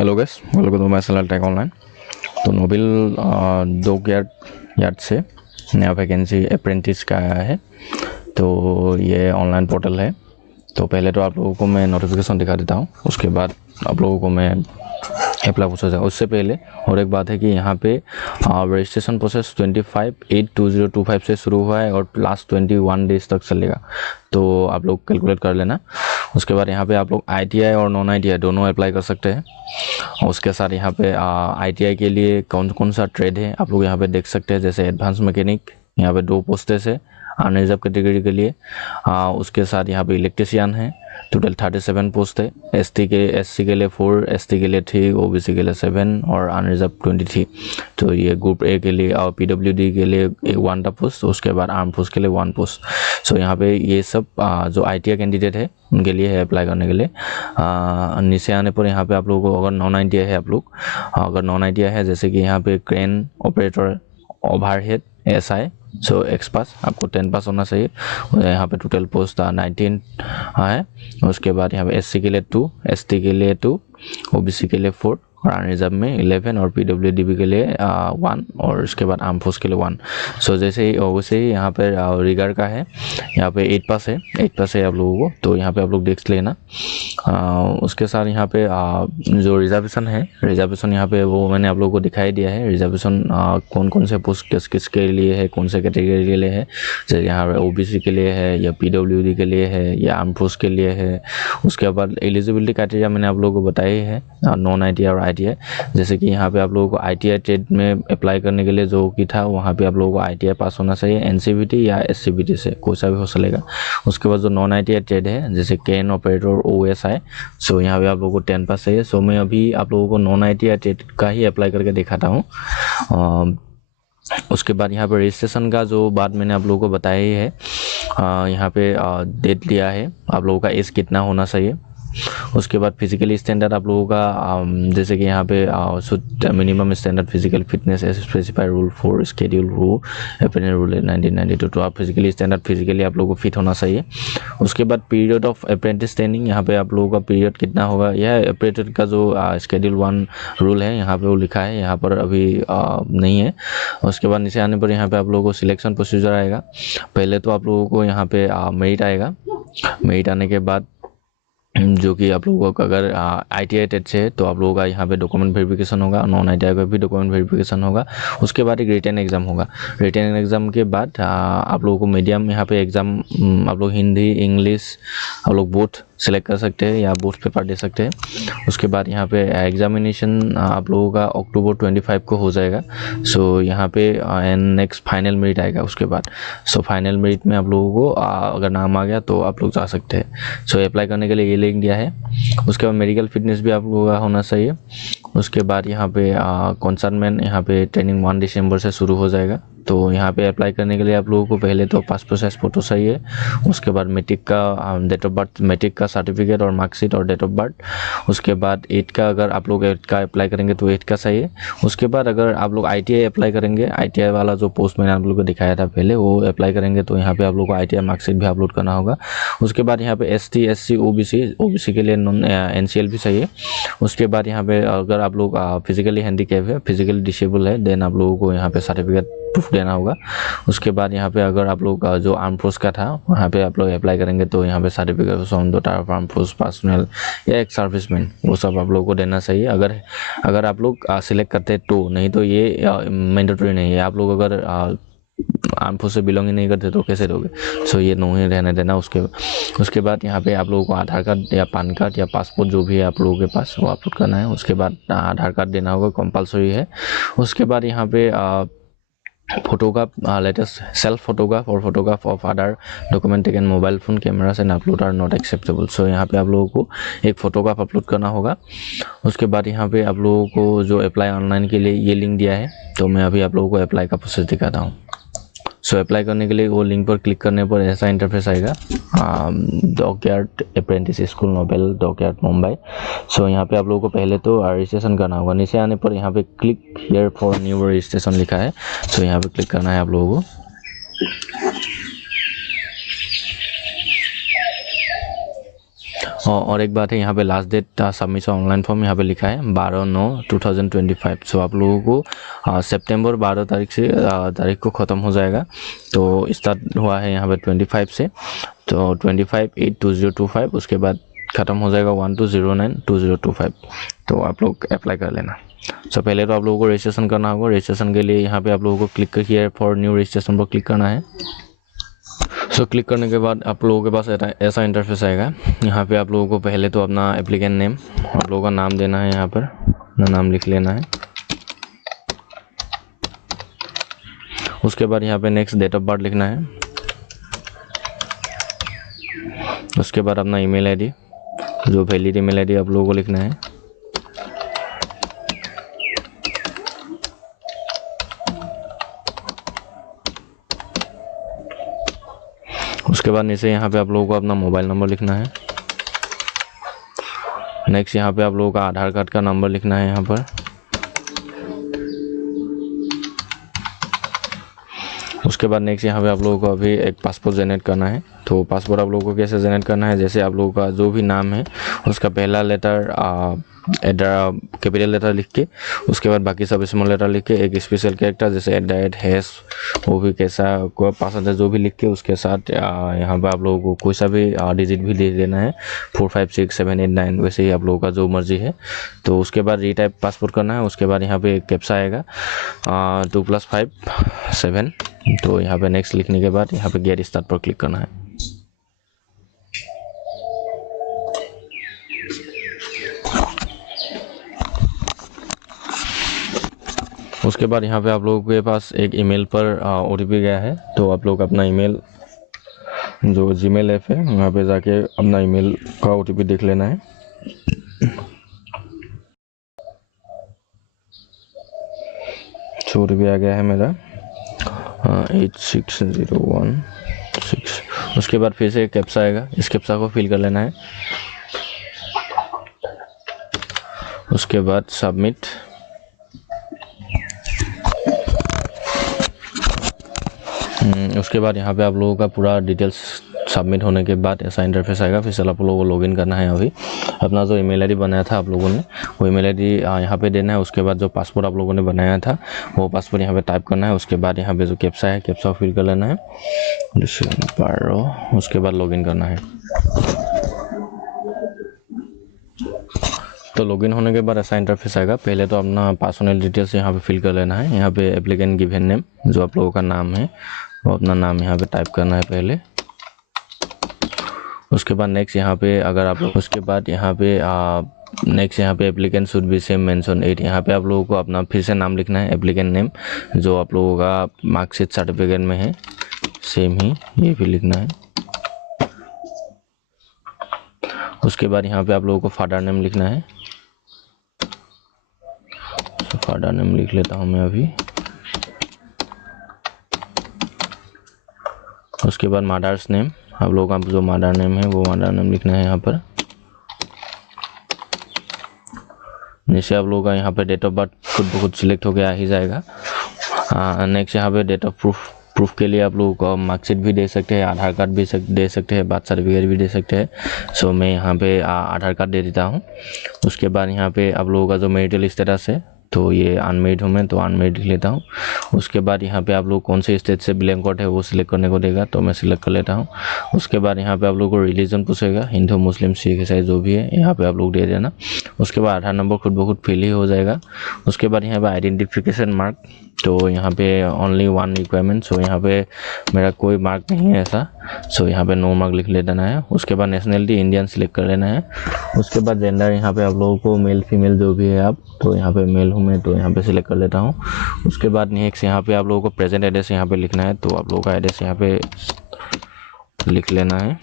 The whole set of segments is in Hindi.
Hello guys, welcome to my channel tech online. तो नोबेल डॉकयार्ड से नया वैकेंसी अप्रेंटिस का आया है। तो ये ऑनलाइन पोर्टल है। तो पहले तो आप लोगों को मैं नोटिफिकेशन दिखा देता हूँ, उसके बाद आप लोगों को मैं अप्लाई पूछा जाएगा। उससे पहले और एक बात है कि यहाँ पे रजिस्ट्रेशन प्रोसेस 25/8/2025 से शुरू हुआ है और लास्ट 21 डेज तक चलेगा। तो आप लोग कैलकुलेट कर लेना। उसके बाद यहाँ पे आप लोग ITI और नॉन ITI दोनों अप्लाई कर सकते हैं। और उसके साथ यहाँ पे ITI के लिए कौन कौन सा ट्रेड है आप लोग यहाँ पे देख सकते हैं। जैसे एडवांस मैकेनिक, यहाँ पे 2 पोस्टेस है अनरिजर्व कैटेगरी के लिए। उसके साथ यहाँ पे इलेक्ट्रिशियन है, टोटल 37 पोस्ट है। SC के लिए 4, ST के लिए 3, OBC के लिए 7 और अनरिजर्व 23। तो ये ग्रुप A के लिए और PWD के लिए 1 पोस्ट, उसके बाद आर्म फोर्स के लिए 1 पोस्ट। सो यहाँ पे ये सब जो ITI कैंडिडेट है उनके लिए है अप्लाई करने के लिए। नीचे आने पर यहाँ पे आप लोगों को अगर नॉन ITI है, आप लोग अगर नॉन ITI है जैसे कि यहाँ पे क्रेन ऑपरेटर, ओवरहेड, SI, सो एक्स पास आपको 10 पास होना चाहिए। यहाँ पे टोटल पोस्ट 19 है। उसके बाद यहाँ पे SC के लिए 2, ST के लिए 2, OBC के लिए 4 और अनरिजर्व में 11 और PWD के लिए 1 और उसके बाद आर्म फोर्स के लिए 1। सो जैसे ही वैसे ही यहाँ पे रिगार्ड का है, यहाँ पे 8 पास है आप लोगों को। तो यहाँ पे आप लोग देख लेना। उसके साथ यहाँ पे जो रिजर्वेशन है, रिजर्वेशन यहाँ पे वो मैंने आप लोगों को दिखाई दिया है। रिजर्वेशन कौन कौन से पोस्ट किसके लिए है, कौन से कैटेगरी के लिए है। जैसे यहाँ पे OBC के लिए है या PWD के लिए है या आर्म फोर्स के लिए है। उसके बाद एलिजिबिलिटी क्राइटेरिया मैंने आप लोगों को बताई है, नॉन ITI और ITI। जैसे कि यहाँ पे आप लोगों को ITI ट्रेड में अप्लाई करने के लिए जो कि था, वहाँ पे आप लोगों को ITI पास होना चाहिए, NCVT या SCVT से कोई सा भी हो चलेगा। उसके बाद जो नॉन ITI ट्रेड है जैसे कैन ऑपरेटर, OSI, सो यहाँ पे आप लोगों को 10 पास चाहिए। सो मैं अभी आप लोगों को नॉन ITI ट्रेड का ही अप्लाई करके दिखाता हूँ। उसके बाद यहाँ पे रजिस्ट्रेशन का जो बात मैंने आप लोगों को बताया ही है। यहाँ पे डेट दिया है आप लोगों का एज कितना होना चाहिए। उसके बाद फिजिकली स्टैंडर्ड आप लोगों का जैसे कि यहाँ पे minimum standard physical fitness as specified rule for schedule rule अपने रूल 1992। तो आप फिजिकली स्टैंडर्ड फिजिकली आप लोगों को फिट होना चाहिए। उसके बाद पीरियड ऑफ अप्रेंटिस ट्रेनिंग, यहाँ पे आप लोगों का पीरियड कितना होगा, यह अप्रेंटिस का जो शेड्यूल 1 रूल है यहाँ पे वो लिखा है, यहाँ पर अभी नहीं है। उसके बाद नीचे आने पर यहाँ पे आप लोगों को सिलेक्शन प्रोसीजर आएगा। पहले तो आप लोगों को यहाँ पे मेरिट आएगा। मेरिट आने के बाद जो कि आप लोगों का अगर ITI टेट से है तो आप लोगों का यहाँ पे डॉक्यूमेंट वेरिफिकेशन होगा, नॉन ITI का भी डॉक्यूमेंट वेरिफिकेशन होगा। उसके बाद एक रिटन एग्जाम होगा। रिटन एग्जाम के बाद आप लोगों को मीडियम यहाँ पे एग्जाम आप लोग हिंदी, इंग्लिश आप लोग बोथ सेलेक्ट कर सकते हैं या बोथ पेपर दे सकते हैं। उसके बाद यहाँ पे एग्जामिनेशन आप लोगों का अक्टूबर 25 को हो जाएगा। सो यहाँ पे नेक्स्ट फाइनल मेरिट आएगा उसके बाद। सो फाइनल मेरिट में आप लोगों को अगर नाम आ गया तो आप लोग जा सकते हैं। सो अप्लाई करने के लिए ये लिंक दिया है। उसके बाद मेडिकल फिटनेस भी आप लोगों का होना चाहिए। उसके बाद यहाँ पे कंसर्नमेंट यहाँ पे ट्रेनिंग 1 दिसंबर से शुरू हो जाएगा। तो यहाँ पे अप्लाई करने के लिए आप लोगों को पहले तो पासपोर्ट साइज फोटो चाहिए। उसके बाद मैट्रिक का डेट ऑफ बर्थ, मैट्रिक का सर्टिफिकेट और मार्कशीट और डेट ऑफ बर्थ। उसके बाद 8 का, अगर आप लोग 8 का अप्लाई करेंगे तो 8 का चाहिए। उसके बाद अगर आप लोग ITI अप्लाई करेंगे, ITI वाला जो पोस्ट मैंने आप लोग को दिखाया था पहले, वो अप्लाई करेंगे तो यहाँ पे आप लोग को ITI मार्कशीट भी अपलोड करना होगा। उसके बाद यहाँ पे ST, SC, OBC के लिए NCL भी चाहिए। उसके बाद यहाँ पे अगर आप लोग फिजिकली हैंडीकैप है, फिजिकली डिसेबल है, देन आप लोगों को यहाँ पे सर्टिफिकेट प्रूफ देना होगा। उसके बाद यहाँ पे अगर आप लोग जो आर्म फोर्स का था वहाँ पे आप लोग अप्लाई करेंगे तो यहाँ पे certificate from the type of arm force personal या एक सर्विसमैन, वो सब आप लोगों को देना चाहिए। अगर आप लोग सिलेक्ट करते हैं तो, नहीं तो ये मैंडेटरी नहीं है। आप लोग अगर आर्म फोर्स से बिलोंग ही नहीं करते तो कैसे दोगे। सो ये नहीं रहने देना। उसके बाद यहाँ पे आप लोगों को आधार कार्ड या पैन कार्ड या पासपोर्ट जो भी है आप लोगों के पास वो अपलोड करना है। उसके बाद आधार कार्ड देना होगा, कंपलसरी है। उसके बाद यहाँ पे फोटोग्राफ, लेटेस्ट सेल्फ फोटोग्राफ और photograph of other document taken mobile phone camera and upload are not acceptable. So यहाँ पे आप लोगों को एक फोटोग्राफ अपलोड करना होगा। उसके बाद यहाँ पे आप लोगों को जो अप्लाई ऑनलाइन के लिए ये लिंक दिया है, तो मैं अभी आप लोगों को अप्लाई का प्रोसेस दिखाता हूँ। सो अप्लाई करने के लिए वो लिंक पर क्लिक करने पर ऐसा इंटरफेस आएगा, dockyard apprentice school naval dockyard Mumbai. So यहाँ पे आप लोगों को पहले तो रजिस्ट्रेशन करना होगा। नीचे आने पर यहाँ पे click here for new registration लिखा है। सो यहाँ पे क्लिक करना है आप लोगों को। और एक बात है, यहाँ पे last date submission online form यहाँ पे लिखा है 12/9/2025। सो आप लोगों को सितंबर 12 तारीख को ख़त्म हो जाएगा। तो स्टार्ट हुआ है यहाँ पे 25 से, तो 25/8/2025, उसके बाद ख़त्म हो जाएगा 12/09/2025। तो आप लोग अप्लाई कर लेना। सो पहले तो आप लोगों को रजिस्ट्रेशन करना होगा। रजिस्ट्रेशन के लिए यहाँ पे आप लोगों को क्लिक किया फॉर न्यू रजिस्ट्रेशन पर क्लिक करना है। सो क्लिक करने के बाद आप लोगों के पास ऐसा इंटरफेस आएगा। यहाँ पे आप लोगों को पहले तो अपना एप्लीकेंट नेम, आप लोगों का नाम देना है, यहाँ पर अपना नाम लिख लेना है। उसके बाद यहाँ पे नेक्स्ट डेट ऑफ बर्थ लिखना है। उसके बाद अपना ईमेल आईडी, जो वैलिड ईमेल आईडी आप लोगों को लिखना है। उसके बाद नीचे यहाँ पे आप लोगों को अपना मोबाइल नंबर लिखना है। नेक्स्ट यहाँ पे आप लोगों का आधार कार्ड का नंबर लिखना है यहाँ पर। उसके बाद नेक्स्ट यहाँ पे आप लोगों को अभी एक पासपोर्ट जनरेट करना है। तो पासपोर्ट आप लोगों को कैसे जनरेट करना है, जैसे आप लोगों का जो भी नाम है उसका पहला लेटर कैपिटल लेटर लिख के, उसके बाद बाकी सब स्मॉल लेटर लिख के, एक स्पेशल कैरेक्टर जैसे @ वो भी कैसा कोई पासवर्ड है जो भी लिख के, उसके साथ यहाँ पे आप लोगों को कोई सा भी डिजिट भी दे देना है, 4 5 6 7 8 9, वैसे ही आप लोगों का जो मर्जी है। तो उसके बाद रीटाइप पासपोर्ट करना है। उसके बाद यहाँ पे एक कैप्चा आएगा 2 + 5 7। तो यहाँ पे नेक्स्ट लिखने के बाद यहाँ पे गेट स्टार्ट पर क्लिक करना है। उसके बाद यहाँ पे आप लोगों के पास एक ईमेल पर OTP गया है। तो आप लोग अपना ईमेल, जो Gmail ऐप है, वहाँ पे जाके अपना ईमेल का OTP देख लेना है। OTP आ गया है मेरा 86016। उसके बाद फिर से एक कैप्चा आएगा, इस कैप्चा को फिल कर लेना है। उसके बाद सबमिट। उसके बाद यहाँ पे आप लोगों का पूरा डिटेल्स सबमिट होने के बाद ऐसा इंटरफेस आएगा। फिर आप लोगों को लॉगिन करना है। अभी अपना जो ईमेल आईडी बनाया था आप लोगों ने, वो ईमेल आईडी यहाँ पे देना है। उसके बाद जो पासपोर्ट आप लोगों ने बनाया था वो पासपोर्ट यहाँ पे टाइप करना है। उसके बाद यहाँ पे जो कैप्चा है, कैप्चा फिल कर लेना है। उसके बाद लॉगिन करना है। तो लॉगिन होने के बाद ऐसा इंटरफेस आएगा। पहले तो अपना पर्सनल डिटेल्स यहाँ पे फिल कर लेना है। यहाँ पे एप्लीकेंट गिवन नेम, जो आप लोगों का नाम है वो अपना नाम यहाँ पे टाइप करना है पहले। उसके बाद नेक्स्ट यहाँ पे अगर आप लोग, उसके बाद यहाँ पे नेक्स्ट यहाँ पे applicant should be same mention 8। यहाँ पे आप लोगों को अपना फिर से नाम लिखना है, एप्लीकेंट नेम जो आप लोगों का मार्कशीट सर्टिफिकेट में है सेम ही ये भी लिखना है। उसके बाद यहाँ पे आप लोगों को फादर नेम लिखना है। तो फादर नेम लिख लेता हूँ मैं अभी। उसके बाद मदर्स नेम, आप लोगों का जो मदर नेम है वो मदर नेम लिखना है यहाँ पर। नीचे आप लोगों का यहाँ पे डेट ऑफ बर्थ खुद ब खुद सिलेक्ट हो गया ही जाएगा। नेक्स्ट यहाँ पे डेट ऑफ प्रूफ के लिए आप लोगों को मार्कशीट भी दे सकते हैं, आधार कार्ड भी दे सकते हैं, बर्थ सर्टिफिकेट भी दे सकते हैं। सो मैं यहाँ पे आधार कार्ड दे देता हूँ। उसके बाद यहाँ पे आप लोगों का जो मैरिटल स्टेटस है, तो ये अनमेरिड हूँ मैं, तो अनमेरिड लिख लेता हूँ। उसके बाद यहाँ पे आप लोग कौन से स्टेट से बिलोंग करते हैं वो सिलेक्ट करने को देगा, तो मैं सिलेक्ट कर लेता हूँ। उसके बाद यहाँ पे आप लोगों को रिलीजन पूछेगा, हिंदू मुस्लिम सिख ईसाई जो भी है यहाँ पे आप लोग दे देना। उसके बाद आधार नंबर खुद ब खुद फिल ही हो जाएगा। उसके बाद यहाँ पे आइडेंटिफिकेशन मार्क, तो यहाँ पे ओनली 1 रिक्वायरमेंट। सो यहाँ पे मेरा कोई मार्क नहीं है ऐसा, सो यहाँ पे नो मार्क लिख ले देना है। उसके बाद नेशनलिटी इंडियन सिलेक्ट कर लेना है। उसके बाद जेंडर यहाँ पे आप लोगों को मेल फीमेल जो भी है आप, तो यहाँ पे मेल हूँ मैं, तो यहाँ पे सिलेक्ट कर लेता हूँ। उसके बाद नेक्स्ट यहाँ पे आप लोगों को प्रेजेंट एड्रेस यहाँ पे लिखना है, तो आप लोगों का एड्रेस यहाँ पे लिख लेना है।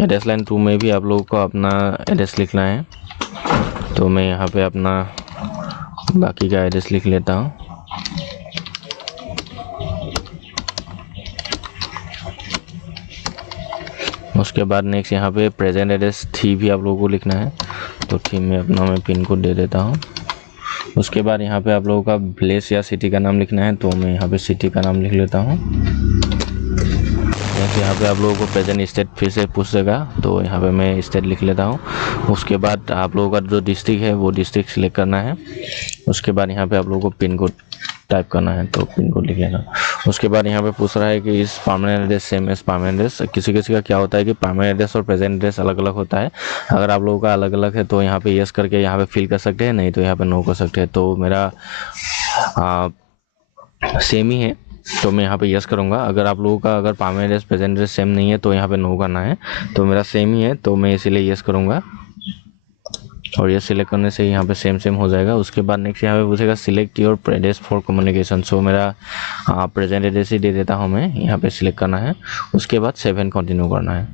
एड्रेस लाइन 2 में भी आप लोगों को अपना एड्रेस लिखना है, तो मैं यहाँ पे अपना बाकी का एड्रेस लिख लेता हूँ। उसके बाद नेक्स्ट यहाँ पे प्रेजेंट एड्रेस 3 भी आप लोगों को लिखना है, तो 3 में अपना मैं पिन कोड दे देता हूँ। उसके बाद यहाँ पे आप लोगों का प्लेस या सिटी का नाम लिखना है, तो मैं यहाँ पे सिटी का नाम लिख लेता हूँ। यहाँ पे आप लोगों को प्रेजेंट स्टेट फिर से पूछेगा, तो यहाँ पे मैं स्टेट लिख लेता हूँ। उसके बाद आप लोगों का जो डिस्ट्रिक्ट है वो डिस्ट्रिक्ट सिलेक्ट करना है। उसके बाद यहाँ पे आप लोगों को पिन कोड टाइप करना है, तो पिन कोड लिख लेना। उसके बाद यहाँ पे पूछ रहा है कि इस permanent address same as permanent address. किसी किसी का क्या होता है कि परमानेंट एड्रेस और प्रेजेंट एड्रेस अलग अलग होता है। अगर आप लोगों का अलग अलग है तो यहाँ पे यस करके यहाँ पे फिल कर सकते हैं, नहीं तो यहाँ पे नो कर सकते हैं। तो मेरा सेम ही है, तो मैं यहाँ पे यस करूँगा। अगर आप लोगों का अगर permanent address present address same नहीं है तो यहाँ पे नो करना है। तो मेरा सेम ही है, तो मैं इसीलिए यस करूँगा, और ये सिलेक्ट करने से यहाँ पे सेम हो जाएगा। उसके बाद नेक्स्ट यहाँ पे पूछेगा select your address for communication. So मेरा प्रेजेंट एड्रेस ही दे देता हूँ मैं, यहाँ पे सिलेक्ट करना है। उसके बाद 7 कंटिन्यू करना है।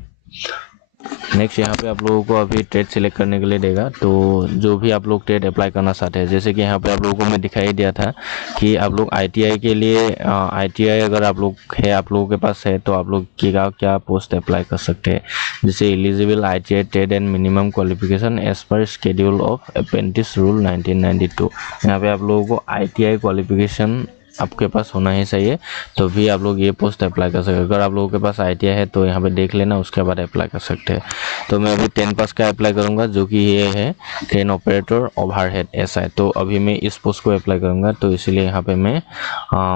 नेक्स्ट यहाँ पे आप लोगों को अभी ट्रेड सिलेक्ट करने के लिए देगा, तो जो भी आप लोग ट्रेड अप्लाई करना चाहते हैं, जैसे कि यहाँ पे आप लोगों को मैं दिखाई दिया था कि आप लोग ITI के लिए ITI अगर आप लोग है, आप लोगों के पास है, तो आप लोग क्या पोस्ट अप्लाई कर सकते हैं। जैसे eligible ITI trade and minimum qualification as per schedule of apprentice rule 1992। यहाँ पे आप लोगों को ITI क्वालिफिकेशन आपके पास होना ही चाहिए, तो भी आप लोग ये पोस्ट अप्लाई कर सकते हैं। अगर आप लोगों के पास ITI है तो यहाँ पे देख लेना, उसके बाद अप्लाई कर सकते हैं। तो मैं अभी 10 पास का अप्लाई करूँगा, जो कि ये है क्रेन ऑपरेटर ओवरहेड SI। तो अभी मैं इस पोस्ट को अप्लाई करूँगा, तो इसीलिए यहाँ पे मैं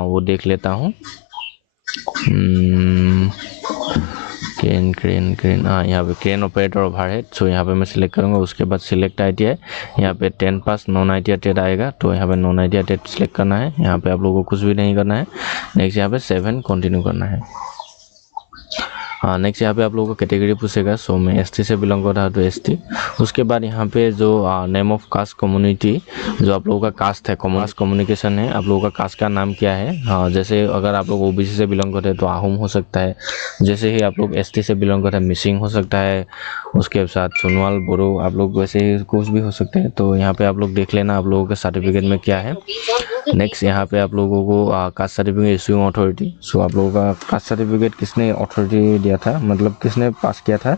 वो देख लेता हूँ। क्रेन यहाँ पे क्रेन ऑपरेटर ओवरहेड। सो यहाँ पे मैं सिलेक्ट करूँगा। उसके बाद सिलेक्ट ITI, यहाँ पे 10 पास नॉन ITI ट्रेड आएगा, तो यहाँ पे नॉन ITI ट्रेड सिलेक्ट करना है। यहाँ पे आप लोगों को कुछ भी नहीं करना है। नेक्स्ट यहाँ पे 7 कंटिन्यू करना है। नेक्स्ट यहाँ पे आप लोगों को कैटेगरी पूछेगा। सो मैं ST से बिलोंग कर रहा हूँ, तो ST। उसके बाद यहाँ पे जो नेम ऑफ कास्ट कम्युनिटी, जो आप लोगों का कास्ट है, कास्ट कम्युनिकेशन है, आप लोगों का कास्ट का नाम क्या है। जैसे अगर आप लोग OBC से बिलोंग करते हैं तो आहूम हो सकता है। जैसे ही आप लोग ST से बिलोंग करते हैं मिसिंग हो सकता है। उसके साथ सोनवाल, बोरो, आप लोग वैसे ही कुछ भी हो सकते हैं। तो यहाँ पे आप लोग देख लेना आप लोगों के सर्टिफिकेट में क्या है। नेक्स्ट यहाँ पे आप लोगों को कास्ट सर्टिफिकेट इश्यूइंग अथॉरिटी। सो आप लोगों का कास्ट सर्टिफिकेट किसने अथॉरिटी दिया था, मतलब किसने पास किया था।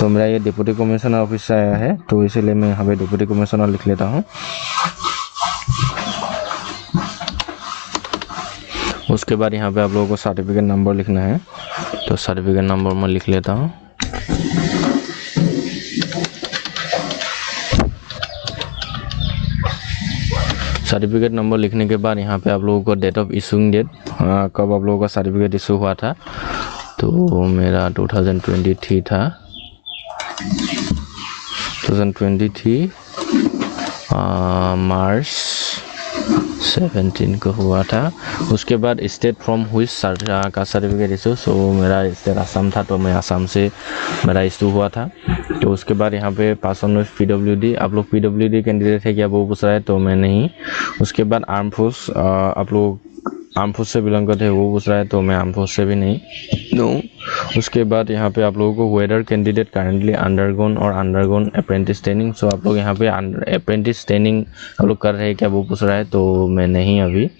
तो मेरा ये डिप्टी कमिश्नर ऑफिस से आया है, तो इसीलिए मैं यहाँ पे डिप्टी कमिश्नर लिख लेता हूँ। उसके बाद यहाँ पे आप लोगों को सर्टिफिकेट नंबर लिखना है, तो सर्टिफिकेट नंबर मैं लिख लेता हूँ। सर्टिफिकेट नंबर लिखने के बाद यहाँ पे आप लोगों को डेट ऑफ इशूइंग डेट, कब आप लोगों का सर्टिफिकेट इशू हुआ था। तो मेरा 2023 था, 2023 मार्च 17 को हुआ था। उसके बाद स्टेट फ्रॉम हुई का सर्टिफिकेट इशू। सो मेरा स्टेट असम था, तो मैं असम से मेरा इशू हुआ था। तो उसके बाद यहाँ पे पासन PWD, आप लोग PWD कैंडिडेट है क्या वो पूछ रहा है, तो मैं नहीं। उसके बाद आर्म फोर्स, आप लोग आर्म फोर्स से बिलोंग करते हैं वो पूछ रहा है, तो मैं आर्म फोर्स से भी नहीं, नो। उसके बाद यहाँ पे आप लोगों को वेदर कैंडिडेट करेंटली अंडरगोन और अंडरगोन अप्रेंटिस ट्रेनिंग। सो आप लोग यहाँ पे अप्रेंटिस ट्रेनिंग आप लोग कर रहे हैं क्या वो पूछ रहा है, तो मैं नहीं अभी।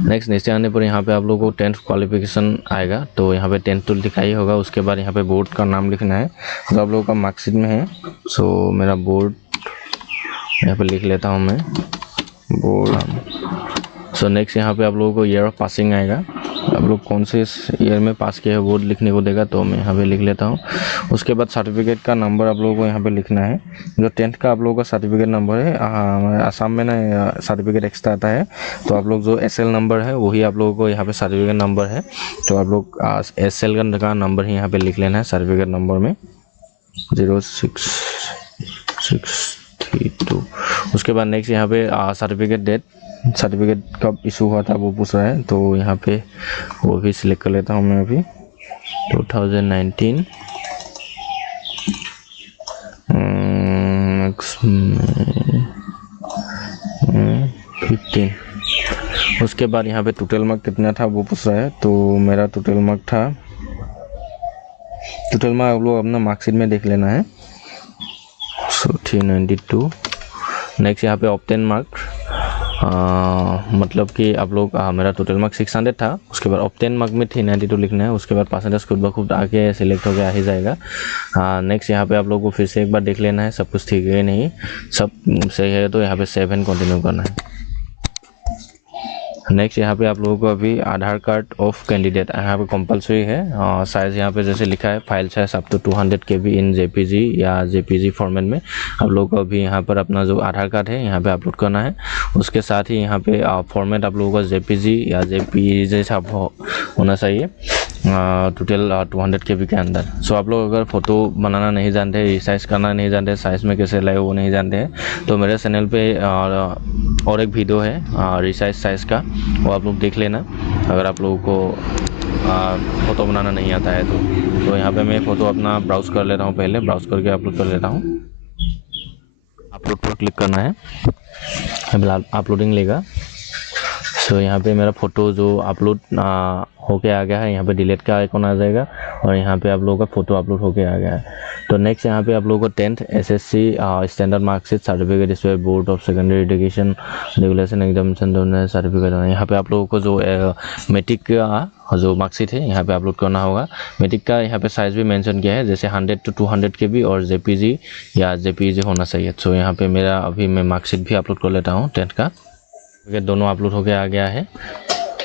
नेक्स्ट नीचे आने पर यहाँ पे आप लोगों को 10th क्वालिफिकेशन आएगा, तो यहाँ पे 10th तो दिखाई होगा। उसके बाद यहाँ पे बोर्ड का नाम लिखना है जो आप लोगों का मार्कशीट में है। सो मेरा बोर्ड यहाँ पे लिख लेता हूँ मैं, बोर्ड। सो नेक्स्ट यहाँ पे आप लोगों को ईयर ऑफ पासिंग आएगा, आप लोग कौन से ईयर में पास किए हैं वो लिखने को देगा, तो मैं यहाँ पे लिख लेता हूँ। उसके बाद सर्टिफिकेट का नंबर आप लोगों को यहाँ पे लिखना है, जो 10th का आप लोगों का सर्टिफिकेट नंबर है। आसाम में ना सर्टिफिकेट एक्स्ट्रा आता है, तो आप लोग जो SL नंबर है वही आप लोगों को यहाँ पे सर्टिफिकेट नंबर है, तो आप लोग SL का नंबर ही यहाँ पे लिख लेना है सर्टिफिकेट नंबर में 06632। उसके बाद नेक्स्ट यहाँ पे सर्टिफिकेट डेट, सर्टिफिकेट कब इशू हुआ था वो पूछ रहा है, तो यहाँ पे वो भी सिलेक्ट कर लेता हूँ मैं अभी 2019 15। उसके बाद यहाँ पे टोटल मार्क कितना था वो पूछ रहा है, तो मेरा टोटल मार्क था, टोटल मार्क आप लोग अपना मार्कशीट में देख लेना है, 392। नेक्स्ट यहाँ पे ऑब्टेन मार्क, मतलब कि आप लोग मेरा टोटल मार्क 600 था, उसके बाद ऑब्टेन मार्क में 392 लिखना है, उसके बाद परसेंटेज खुद ब खुद आके सिलेक्ट होकर आ ही जाएगा। नेक्स्ट यहाँ पे आप लोगों को फिर से एक बार देख लेना है सब कुछ ठीक है नहीं, सब सही है तो यहाँ पे सेव एंड कंटिन्यू करना है। नेक्स्ट यहाँ पे आप लोगों को अभी आधार कार्ड ऑफ कैंडिडेट यहाँ पे कंपलसरी है। साइज़ यहाँ पे जैसे लिखा है file size up to 200 KB in JPG या JPG फॉर्मेट में आप लोगों को अभी यहाँ पर अपना जो आधार कार्ड है यहाँ पे अपलोड करना है। उसके साथ ही यहाँ पे फॉर्मेट आप लोगों को JPG या JPG जैसा होना चाहिए, टोटल 200 KB के अंदर। सो आप लोग अगर फ़ोटो बनाना नहीं जानते, रिसाइज करना नहीं जानते, साइज़ में कैसे लाए वो नहीं जानते हैं तो मेरे चैनल पे और एक वीडियो है रिसाइज साइज़ का, वो आप लोग देख लेना अगर आप लोगों को फ़ोटो बनाना नहीं आता है तो यहाँ पे मैं फ़ोटो अपना ब्राउज़ कर लेता हूँ, पहले ब्राउज़ करके अपलोड कर लेता हूँ। अपलोड पर क्लिक करना है, फिलहाल अपलोडिंग लेगा। सो यहाँ पे मेरा फ़ोटो जो अपलोड होके आ गया है, यहाँ पे डिलीट का आइकॉन आ जाएगा और यहाँ पे आप लोगों का फ़ोटो अपलोड होके आ गया है। तो नेक्स्ट यहाँ पे आप लोगों को 10th SSC standard marksheet certificate इसमें board of secondary education regulation examination certificate, यहाँ पे आप लोगों को जो मैट्रिक का जो मार्कशीट है यहाँ पे अपलोड करना होगा। मैट्रिक का यहाँ पे साइज़ भी मेंशन किया है, जैसे 100 to 200 KB और JPG या JPG होना चाहिए। तो यहाँ पे मेरा अभी मैं मार्कशीट भी अपलोड कर लेता हूँ 10th का, दोनों अपलोड होके आ गया है।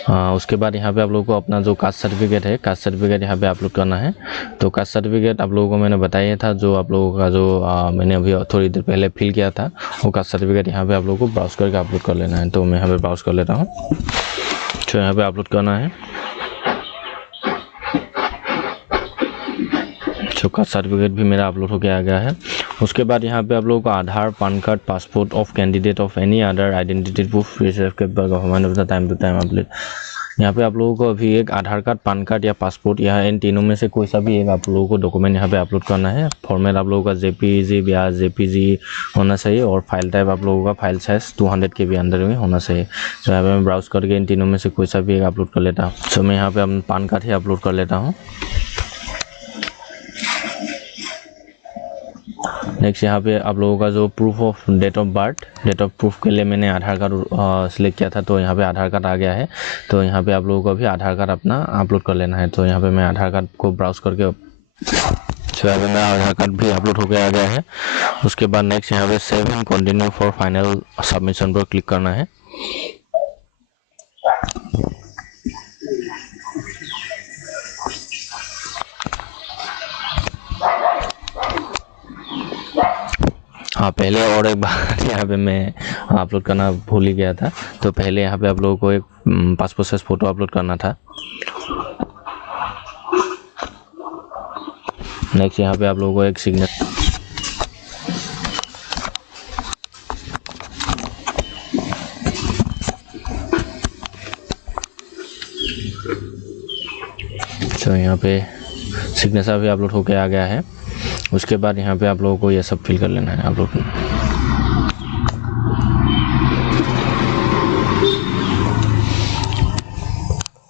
उसके बाद यहाँ पे आप लोगों को अपना जो कास्ट सर्टिफिकेट है, कास्ट सर्टिफिकेट यहाँ पे अपलोड करना है। तो कास्ट सर्टिफिकेट आप लोगों को मैंने बताया था, जो आप लोगों का जो मैंने अभी थोड़ी देर पहले फिल किया था, वो कास्ट सर्टिफिकेट यहाँ पे आप लोगों को ब्राउज़ करके अपलोड कर लेना है। तो मैं यहाँ पे ब्राउज़ कर लेता हूँ, तो यहाँ पे अपलोड करना है। तो कास्ट सर्टिफिकेट भी मेरा अपलोड होकर आ गया है। उसके बाद यहाँ पे आप लोगों को Aadhaar, PAN card, passport of candidate of any other identity proof receive के government of the time to time update. यहाँ पे आप लोगों को अभी एक आधार कार्ड, पैन कार्ड या पासपोर्ट या इन तीनों में से कोई सा भी एक आप लोगों को डॉक्यूमेंट यहाँ पे अपलोड करना है। फॉर्मेट आप लोगों का JPG या JPG होना चाहिए और फाइल टाइप आप लोगों का फाइल साइज 200 KB अंदर में होना चाहिए। तो यहाँ पे मैं ब्राउज़ करके इन तीनों में से कोई सा भी एक अपलोड कर लेता हूँ। तो मैं यहाँ पे अपना पैन कार्ड ही अपलोड कर लेता हूँ। नेक्स्ट यहाँ पे आप लोगों का जो proof of date of birth, date of proof के लिए मैंने आधार कार्ड सिलेक्ट किया था, तो यहाँ पे आधार कार्ड आ गया है। तो यहाँ पे आप लोगों को भी आधार कार्ड अपना अपलोड कर लेना है। तो यहाँ पे मैं आधार कार्ड को ब्राउज़ करके मेरा आधार कार्ड भी अपलोड हो गया आ गया है। उसके बाद नेक्स्ट यहाँ पे save and continue for final submission पर क्लिक करना है। हाँ, पहले और एक बार यहाँ पे मैं अपलोड करना भूल ही गया था। तो पहले यहाँ पे आप लोगों को एक पासपोर्ट साइज फ़ोटो अपलोड करना था। नेक्स्ट यहाँ पे आप लोगों को एक सिग्नेचर, तो यहाँ पे सिग्नेचर भी अपलोड होके आ गया है। उसके बाद यहाँ पे आप लोगों को ये सब फिल कर लेना है अपलोड में।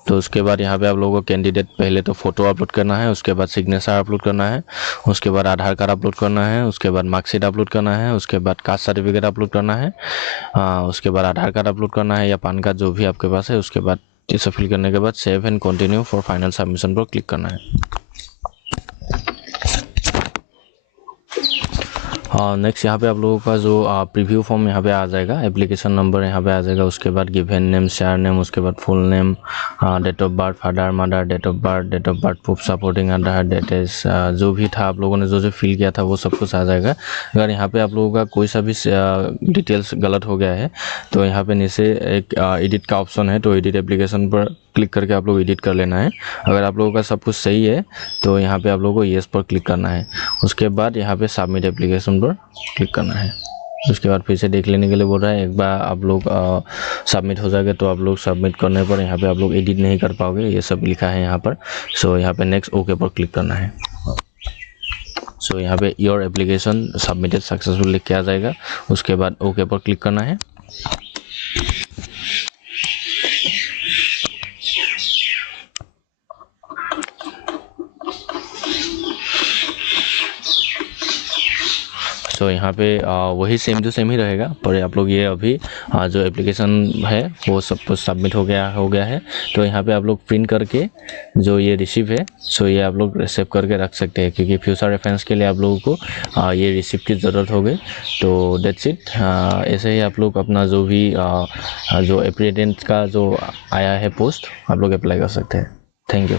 तो उसके बाद यहाँ पे आप लोगों को कैंडिडेट पहले तो फ़ोटो अपलोड करना है, उसके बाद सिग्नेचर अपलोड करना है, उसके बाद आधार कार्ड अपलोड करना है, उसके बाद मार्कशीट अपलोड करना है, उसके बाद कास्ट सर्टिफिकेट अपलोड करना है, उसके बाद आधार कार्ड अपलोड करना है या पैन कार्ड जो भी आपके पास है। उसके बाद ये सब फिल करने के बाद save and continue for final submission पर क्लिक करना है। नेक्स्ट यहाँ पे आप लोगों का जो प्रीव्यू फॉर्म यहाँ पे आ जाएगा, एप्लीकेशन नंबर यहाँ पे आ जाएगा, उसके बाद गिवन नेम, शेयर नेम, उसके बाद full name, date of birth, father mother, date of birth proof supporting Aadhaar details, जो भी था आप लोगों ने जो फिल किया था वो सब कुछ आ जाएगा। अगर यहाँ पे आप लोगों का कोई सा भी डिटेल्स गलत हो गया है तो यहाँ पे नीचे एक एडिट का ऑप्शन है, तो एडिट एप्लीकेशन पर क्लिक करके आप लोग एडिट कर लेना है। अगर आप लोगों का सब कुछ सही है तो यहाँ पे आप लोगों को येस पर क्लिक करना है। उसके बाद यहाँ पे सबमिट एप्लीकेशन पर क्लिक करना है। उसके बाद फिर से देख लेने के लिए बोल रहा है। एक बार आप लोग सबमिट हो जाएगा तो आप लोग सबमिट करने पर यहाँ पे आप लोग एडिट नहीं कर पाओगे, ये सब लिखा है यहाँ पर। सो यहाँ पे नेक्स्ट ओके पर क्लिक करना है। सो यहाँ पे योर एप्लीकेशन सबमिटेड सक्सेसफुल लिख के आ जाएगा। उसके बाद ओके पर क्लिक करना है। सो यहाँ पे वही सेम टू सेम ही रहेगा, पर आप लोग ये अभी जो एप्लीकेशन है वो सब कुछ सबमिट हो गया है। तो यहाँ पे आप लोग प्रिंट करके जो ये रिसिप्ट है, सो ये आप लोग सेव करके रख सकते हैं, क्योंकि फ्यूचर रेफरेंस के लिए आप लोगों को ये रिसिप्ट की ज़रूरत होगी। तो दैट्स इट। ऐसे ही आप लोग अपना जो भी जो एप्रीडेंट का जो आया है पोस्ट, आप लोग अप्लाई कर सकते हैं। Thank you.